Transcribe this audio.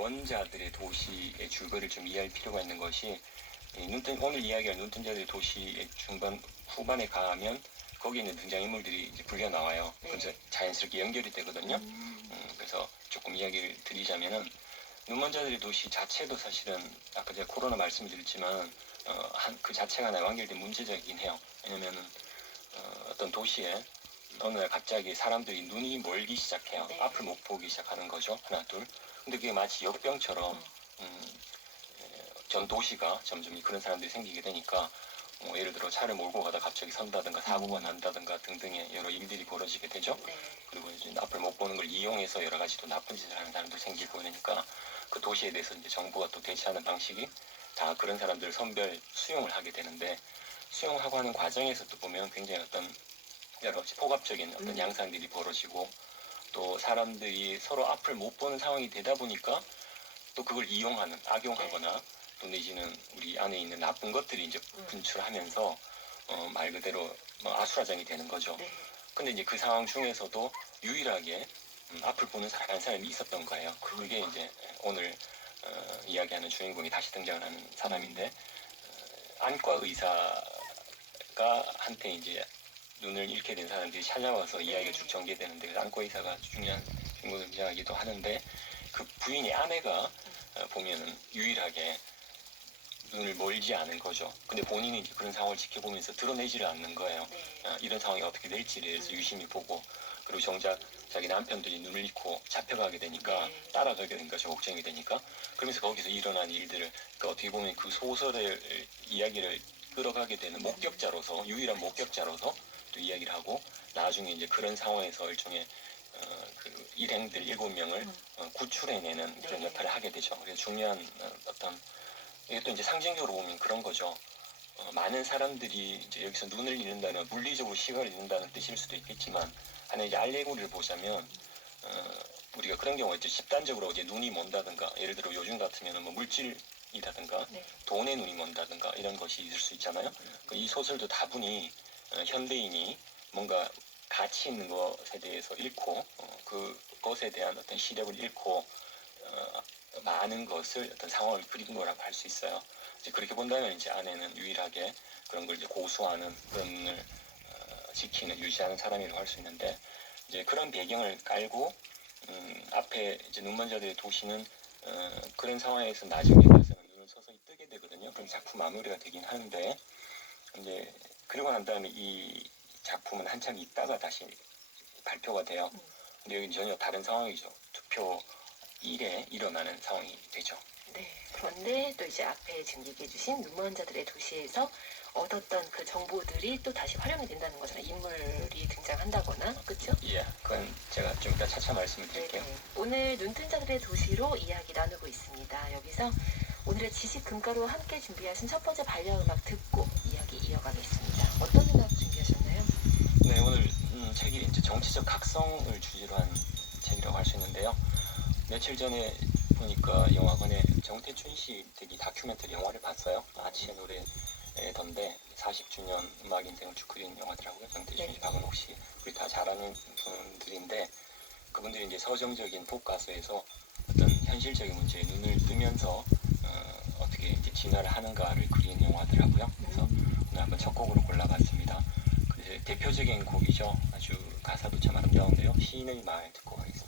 원자들의 도시의 줄거리를 좀 이해할 필요가 있는 것이 이 눈뜬, 오늘 이야기할 눈뜬자들의 도시의 중반 후반에 가면 거기에 있는 등장인물들이 이제 불려 나와요. 네. 그래서 자연스럽게 연결이 되거든요. 음, 음, 그래서 조금 이야기를 드리자면은 눈먼 자들의 도시 자체도 사실은 아까 제가 코로나 말씀드렸지만 어, 한, 그 자체가 하나의 완결된 문제적이긴 해요. 왜냐면은 어, 어떤 도시에 어느 날 갑자기 사람들이 눈이 멀기 시작해요. 네. 앞을 못 보기 시작하는 거죠. 하나 둘. 근데 그게 마치 역병처럼 음, 에, 전 도시가 점점 그런 사람들이 생기게 되니까 뭐 예를 들어 차를 몰고 가다 갑자기 선다든가 사고가 난다든가 등등의 여러 일들이 벌어지게 되죠. 네. 그리고 이제 앞을 못 보는 걸 이용해서 여러 가지 또 나쁜 짓을 하는 사람도 생기고 그러니까 그 도시에 대해서 이제 정부가 또 대처하는 방식이 다 그런 사람들을 선별 수용을 하게 되는데 수용하고 하는 과정에서 또 보면 굉장히 어떤 여러 가지 폭압적인 어떤 음. 양상들이 벌어지고 또 사람들이 서로 앞을 못 보는 상황이 되다 보니까 또 그걸 이용하는 악용하거나 또 내지는 우리 안에 있는 나쁜 것들이 이제 음. 분출하면서 어, 말 그대로 뭐 아수라장이 되는 거죠. 네. 근데 이제 그 상황 중에서도 유일하게 음, 앞을 보는 사람 한 사람이 있었던 거예요. 그게 이제 오늘 어, 이야기하는 주인공이 다시 등장을 하는 사람인데 어, 안과 의사가 한테 이제 눈을 잃게 된 사람들이 찾아와서 이야기가 쭉 전개되는데 그 안과 의사가 중요한 주인공으로 등장하기도 하는데 그 부인의 아내가 어, 보면은 유일하게 눈을 멀지 않은 거죠. 근데 본인이 그런 상황을 지켜보면서 드러내지를 않는 거예요. 네. 어, 이런 상황이 어떻게 될지에 대해서 음. 유심히 보고 그리고 정작 자기 남편들이 눈을 잃고 잡혀가게 되니까 네. 따라가게 되니까 저 걱정이 되니까 그러면서 거기서 일어난 일들을 그러니까 어떻게 보면 그 소설의 이야기를 끌어가게 되는 목격자로서 유일한 목격자로서 또 이야기를 하고 나중에 이제 그런 상황에서 일종의 어, 그 일행들 일곱 명을 음. 어, 구출해내는 그런 네. 역할을 하게 되죠. 그래서 중요한 어, 어떤 이것도 이제 상징적으로 보면 그런 거죠. 어, 많은 사람들이 이제 여기서 눈을 잃는다는 물리적으로 시각을 잃는다는 뜻일 수도 있겠지만 하나 이제 알레고리를 보자면 어, 우리가 그런 경우가 있죠. 집단적으로 이제 눈이 먼다든가 예를 들어 요즘 같으면 뭐 물질 이라든가 네. 돈의 눈이 먼다든가 이런 것이 있을 수 있잖아요. 그이 소설도 다분히 어, 현대인이 뭔가 가치 있는 것에 대해서 잃고 어, 그것에 대한 어떤 시력을 잃고 어, 많은 것을 어떤 상황을 그린 거라고 할 수 있어요. 이제 그렇게 본다면 이제 아내는 유일하게 그런 걸 이제 고수하는 그런 눈을 어, 지키는 유지하는 사람이라고 할 수 있는데 이제 그런 배경을 깔고 음, 앞에 이제 눈먼자들의 도시는 어, 그런 상황에서 나중에 가서는 눈을 서서히 뜨게 되거든요. 그럼 작품 마무리가 되긴 하는데 이제 그러고 난 다음에 이 작품은 한참 있다가 다시 발표가 돼요. 음. 근데 여기 전혀 다른 상황이죠. 투표 일에 일어나는 상황이 되죠. 네. 그런데 또 이제 앞에 지금 얘기해 주신 눈먼 자들의 도시에서 얻었던 그 정보들이 또 다시 활용이 된다는 거잖아요. 인물이 등장한다거나, 그렇죠? 예, 그건 제가 좀 이따 차차 말씀을 네, 드릴게요. 네. 오늘 눈뜬 자들의 도시로 이야기 나누고 있습니다. 여기서 오늘의 지식 금가루와 함께 준비하신 첫 번째 반려음악 듣고 이야기 이어가겠습니다. 어떤 음악 준비하셨나요? 네, 오늘 음, 책이 이제 정치적 각성을 주제로 한 책이라고 할 수 있는데요. 며칠 전에 보니까 영화관에 정태춘 씨 되게 다큐멘터리 영화를 봤어요. 아치의 노래던데 40주년 음악 인생을 쭉 그린 영화더라고요. 정태춘 씨, 네. 박은옥 씨, 우리 다 잘 아는 분들인데 그분들이 이제 서정적인 폭 가수에서 어떤 현실적인 문제에 눈을 뜨면서 어, 어떻게 이제 진화를 하는가를 그린 영화더라고요. 그래서 오늘 한번 첫 곡으로. 그 대표적인 곡이죠. 아주 가사도 참 아름다운데요. 시인의 말 듣고 가겠습니다.